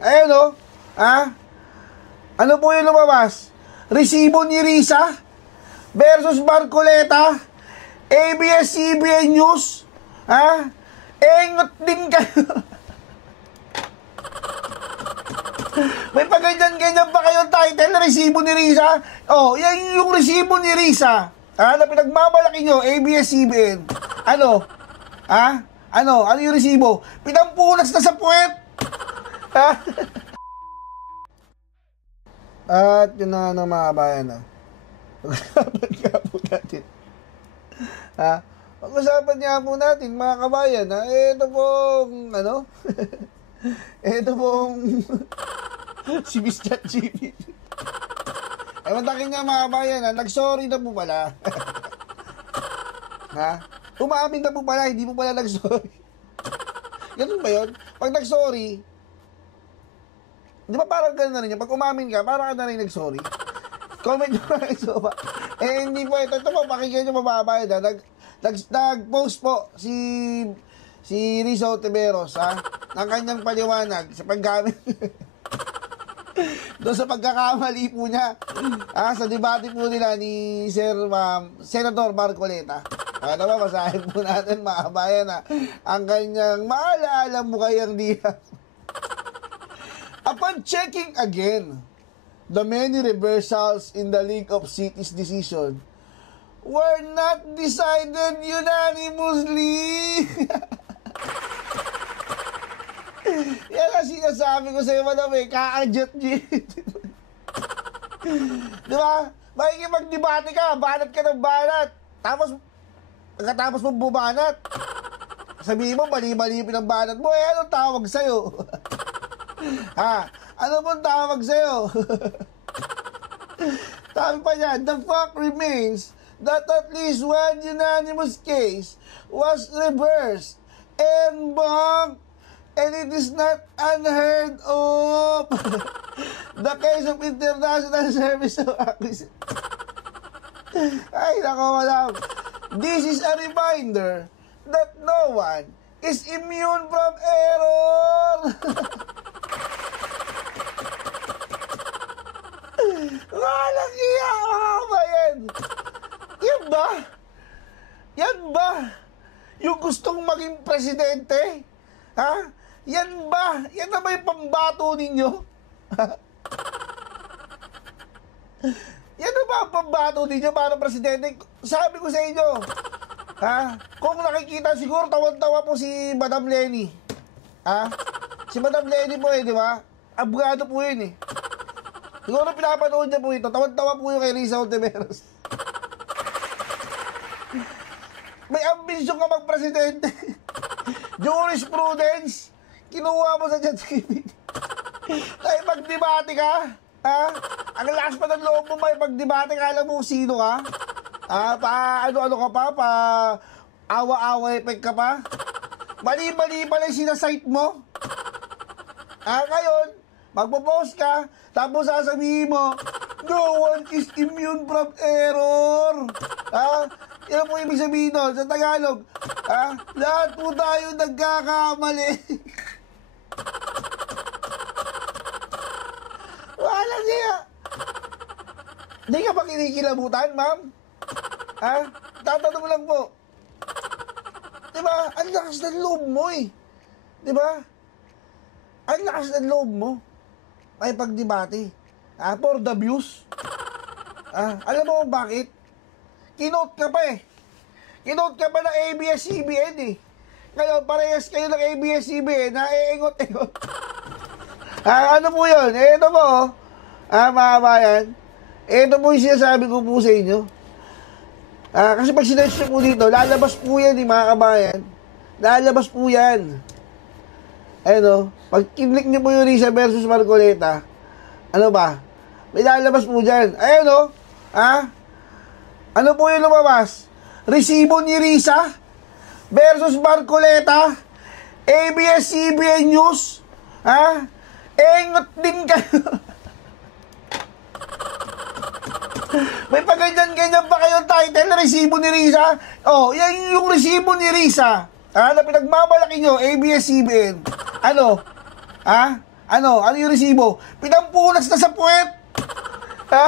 Ayan o. Ano po yung lumabas? Resibo ni Risa versus Marcoleta. ABS-CBN News. Engot din kayo. May paganyan-ganyan pa kayong title, resibo ni Risa. Yan yung resibo ni Risa. Na pinagmamalaki nyo, ABS-CBN. Ano? Ano yung resibo? Pinampunas na sa puwet. At yun na ng mga kabayan. Pag-usapan nga po natin. Pag-usapan nga po natin, mga kabayan. Ito pong, ito pong si Miss ChatGPT. Matakin nga mga kabayan, nag-sorry na po pala. Umaamin na po pala, hindi po pala nag-sorry. Ganun ba yun? Pag nag-sorry, di ba parang gano'n na rin yun? Pag umamin ka, parang ka na rin nag-sorry. Comment nyo na so ba? Hindi po ito. Ito po, pakinggan nyo mababayan. Nag-post po si Rizzo Tiberos, ng kanyang paliwanag sa paggamit. Doon sa pagkakamali po niya, sa debate po nila ni Senator Marcoleta. Ano ba, masahin po natin mga kabayan, ang kanyang maalaala mo kayang diya. Upon checking again the many reversals in the League of Cities decision were not decided unanimously. Yan ang sinasabi ko sa'yo, kaka-jet. Diba? Makikipag-debate ka, banat ka ng banat. Tapos, pagkatapos mong bumanat, sabihin mo, mali-mali pinambanat mo, anong tawag sa'yo? Ano pong tawag sa'yo? Sabi pa niya, the fact remains that at least one unanimous case was reversed and it is not unheard of. The case of International Service of Acquisition. Ay, nako, madam. This is a reminder that no one is immune from error. Walang iya, mga kabayan. Yan ba? Yung gustong maging presidente? Yan ba? Yan na ba yung pambato ninyo? Yan na ba ang pambato ninyo para presidente? Sabi ko sa inyo, kung nakikita siguro, tawan-tawa po si Madam Lenny. Si Madam Lenny po di ba? Abogado po yun Siguro pinapanood niya po ito. Tawan-tawa po yung kay Rizzo Tiberos. May ambisyon ka mag-presidente. Jurisprudence. Kinuha mo sa ChatGPT. Ay, pag-debate ka. Ang lakas pa ng loob mo, may pag-debate ka, alam mo sino ka. Ano ka pa, awa-awa effect ka pa. Mali-mali pala yung sinasite mo. Ngayon, magpo-post ka, tapos sasabihin mo, no one is immune from error. Yan po ibig sabihin nun sa Tagalog. Lahat po tayo nagkakamali. Wala niya. Hindi ka pa kinikilabutan, ma'am? Tatanong lang po. Diba? Ang lakas ng loob mo Diba? Ang lakas ng loob mo. Ay pagdebate. For the views. Alam mo bakit? Kinote ka pa Kinote ka pa ng ABS-CBN Ngayon, parehas kayo ng ABS-CBN na eengot-engot. Ano po yun? Ito po, mga kabayan. Ito po yung sinasabi ko po sa inyo. Kasi pag sinerge po dito, lalabas po yan, mga kabayan. Lalabas po yan. Pag kinlik nyo po yung Risa versus Marcoleta, ano ba? May lalabas po dyan. Ano po yung lumabas? Resibo ni Risa versus Marcoleta. ABS-CBN News. Engot din kayo. May paganyan-ganyan pa kayong title, resibo ni Risa. Yan yung resibo ni Risa. Na pinagmamalaki nyo, ABS-CBN. Ano Ano yung resibo? Pinampunas na sa puwet! Ha?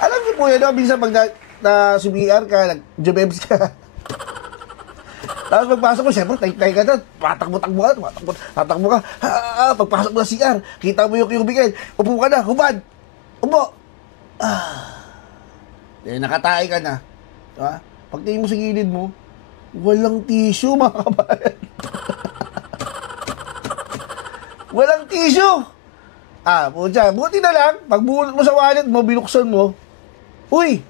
Alam niyo po yan, no? Minsan pag na-CBR ka, nag-jobebs ka. Tapos pagpasok mo, siyempre, tay-tay ka na, tatakbo ka. Pagpasok mo sa CR, kita mo yung cubicle, upo ka na, hubad. Upo. Nakatae ka na. Diba? Pagtingin mo sa gilid mo, walang tissue, mga kabayan. Walang tissue. Buti na lang, pag bunot mo sa wallet mo, binuksan mo, uy,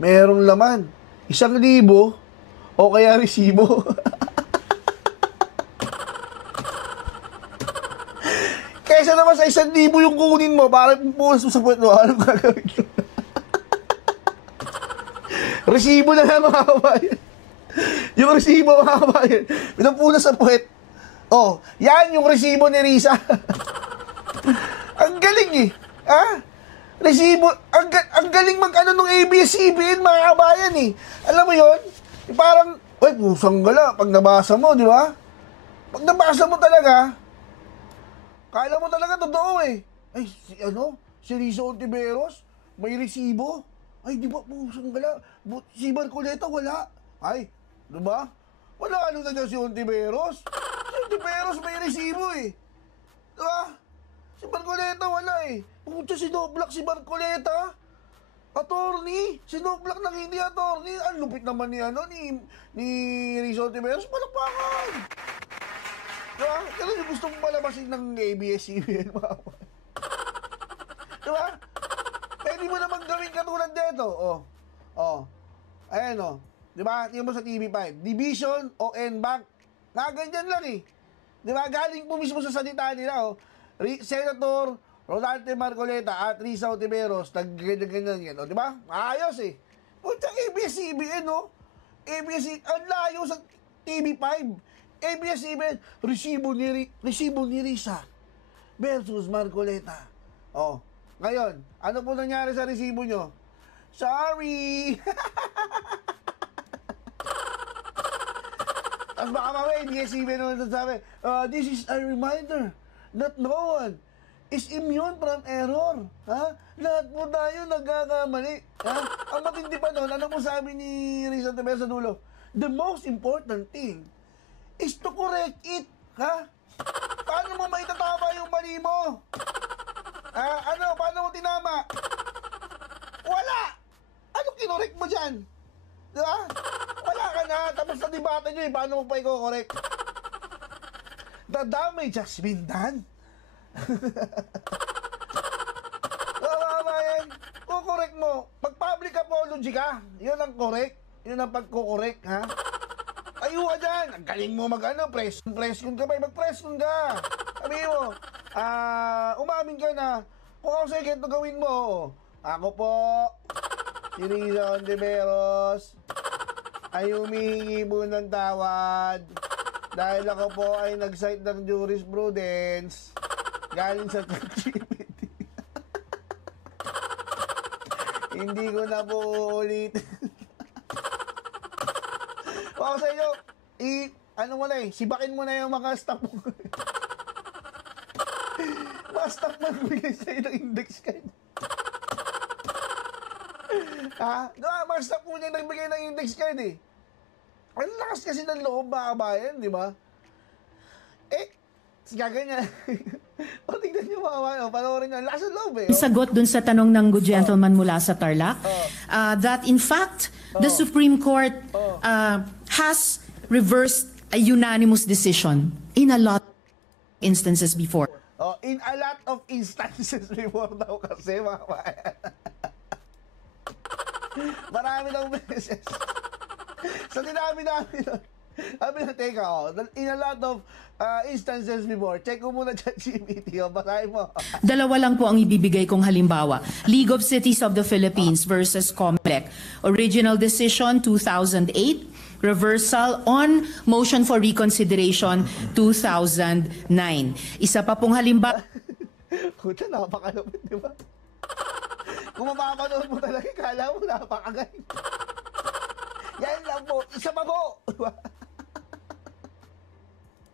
merong laman. 1,000 o kaya resibo. Kaysa naman sa 1,000 yung kukunin mo, para pupunas mo sa puwet mo, anong gagawin mo? Resibo na lang, mga kabayan. Yung resibo, mga kabayan, pinapunas sa puwet. Oh, yan yung resibo ni Risa. Ang galing eh. Resibo, ang galing mag-ano nung ABS-CBN, mga kabayan eh. Alam mo yon? Parang, pusang gala, pag nabasa mo, di ba? Pag nabasa mo talaga, kala mo talaga totoo eh. Si Risa Ontiveros, may resibo. Ay, di ba, pusang gala. Si Marcoleta, wala. Ay, di ba? Wala ano na si Ontiveros. Si Ontiveros may resibo eh. Diba? Si Marcoleta wala eh. Pucha, sinoblak si Marcoleta. Attorney. Sinoblak ng hindi attorney. Ang lupit naman ni Risa Ontiveros. Palakpakan. Diba? Kaya yung gusto mong palabasin ng ABS-CBN. Diba? Pwede mo naman gawin katulad dito. Ayan o. Diba? Tingnan mo sa TV5. Division o NBank. Ganyan lang eh. Diba? Galing po mismo sa salita nila. Senator Rodante Marcoleta at Risa Ontiveros. Ganyan yan. Diba? Ayos eh. Puta, ABS-CBN no? ABS-CBN. Ang layo sa TV5. ABS-CBN. Resibo ni Risa versus Marcoleta. Ngayon, ano po nangyari sa resibo nyo? Sorry! Tapos baka mamaya, ABS-CBN naman sabi, this is a reminder that no one is immune from error. Lahat po tayo nagkakamali. Ang matindi pa doon, ano po sabi ni Risa Ontiveros sa dulo? The most important thing is to correct it. Paano mo maitatama yung mali mo? Paano mo tinama? Wala! Ano kinorek mo dyan? Diba? Wala ka na. Tapos sa debate nyo paano mo pa i-correct? The damage has been done. Kukorek mo. Pag public apology ka, yun ang correct. Yun ang pagkukorek, Ayaw ka dyan. Ang galing mo press con ka ba? Mag-press con ka. Sabi mo, umamin ka na. Kung ako sa'yo, ganito gawin mo. Ako po, si Risa Ontiveros, ay humihingi po ng tawad dahil ako po ay nag-cite ng jurisprudence galing sa ChatGPT. Hindi ko na po ulitin. Ako sa inyo, sibakin mo na yung mga staff mo. Mga staff magbigay sa'yo ng index card. Mga staff mo niya nagbigay ng index card eh. Ang lakas kasi ng loob, mga kabayan, di ba? Gaganyan. Tignan niyo mga kabayan, panoorin niyo. Lakas ng loob eh. Sagot dun sa tanong ng good gentleman mula sa Tarlac, that in fact, the Supreme Court has reversed a unanimous decision in a lot of instances before. In a lot of instances before daw kasi, mga kabayan. Marami daw beses. So, dinami-dami nun. Sabi na, teka, in a lot of instances before, check ko muna ChatGPT, basahin mo. Dalawa lang po ang ibibigay kong halimbawa. League of Cities of the Philippines versus Comelec. Original decision, 2008. Reversal on motion for reconsideration, 2009. Isa pa pong halimbawa. Kuta, napakalapit, di ba? Kung mapapanood mo talaga, kala mo napakagaling. Yan lang po, isa pa po.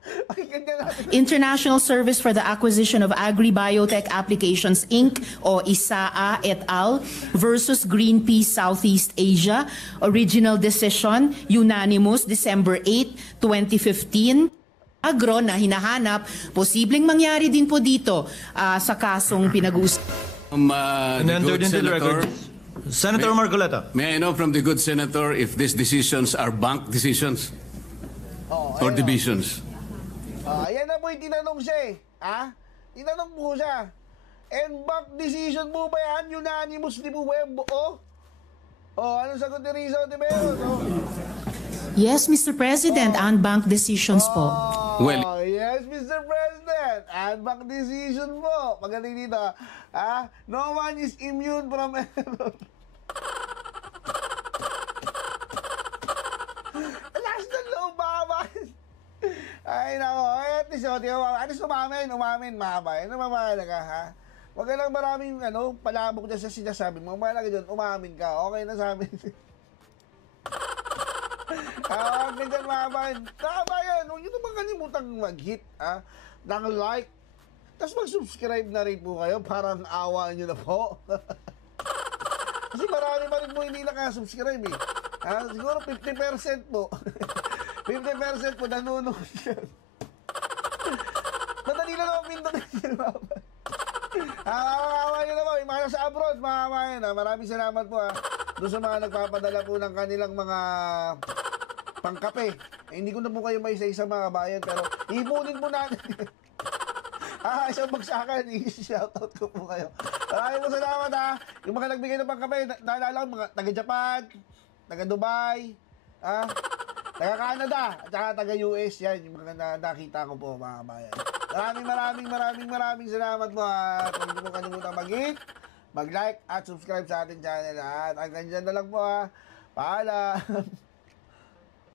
Pakinggan nga natin. International Service for the Acquisition of Agri-Biotech Applications, Inc. o ISAA et al. Versus Greenpeace Southeast Asia. Original decision, unanimous, December 8, 2015. Agro na hinahanap, posibleng mangyari din po dito sa kasong pinag-uusapan. The entered good into the senator, record. Senator Marcoleta. may I know from the good senator if these decisions are bank decisions Oh, or ayun, divisions? Ayan na po yung tinanong siya eh. Tinanong po siya. And back decision po ba yan? Unanimous di po ba yan buo? Anong sagot ni Rizzo de Melo? Yes, Mr. President, and bank decisions po. Well- Yes, Mr. President. And back decision po. Magaling dito. No one is immune from error. Last na loob, mahaba. Ay, nako. At least umamin, mahaba. Ano mamahalaga, ha? Huwag ka lang maraming, palabok dyan sa sinasabi mo. Mahalaga dyan, umamin ka. Okay na sa amin. Huwag ka dyan, mahaba. Tama yan. Huwag nyo naman kalimutang mag-hit, ng like. Tapos mag-subscribe na rin po kayo. Parang awa nyo na po. Kasi marami pa rin po hindi nakasubscribe eh. Siguro 50% po. 50% po nanonood yan. Madali lang ako pindutin yan. Awa nyo na po. Yung mga sa abroad, mga kamayan. Maraming salamat po doon sa mga nagpapadala po ng kanilang mga pangkape. Hindi ko na po kayo may isa-isa mga kabayan, pero ipunin po natin. Isang bagsakan, i-shoutout ko po kayo. Maraming po salamat Yung mga nagbigay ng pangkape, naalala ko, mga taga-Japan, taga-Dubai, taga-Canada, at saka taga-US, yan, yung mga nakita ko po mga kabayan. Maraming salamat po huwag niyo po kalimutan mag-hit, mag-like at subscribe sa ating channel. At hanggang dyan na lang po Paalam!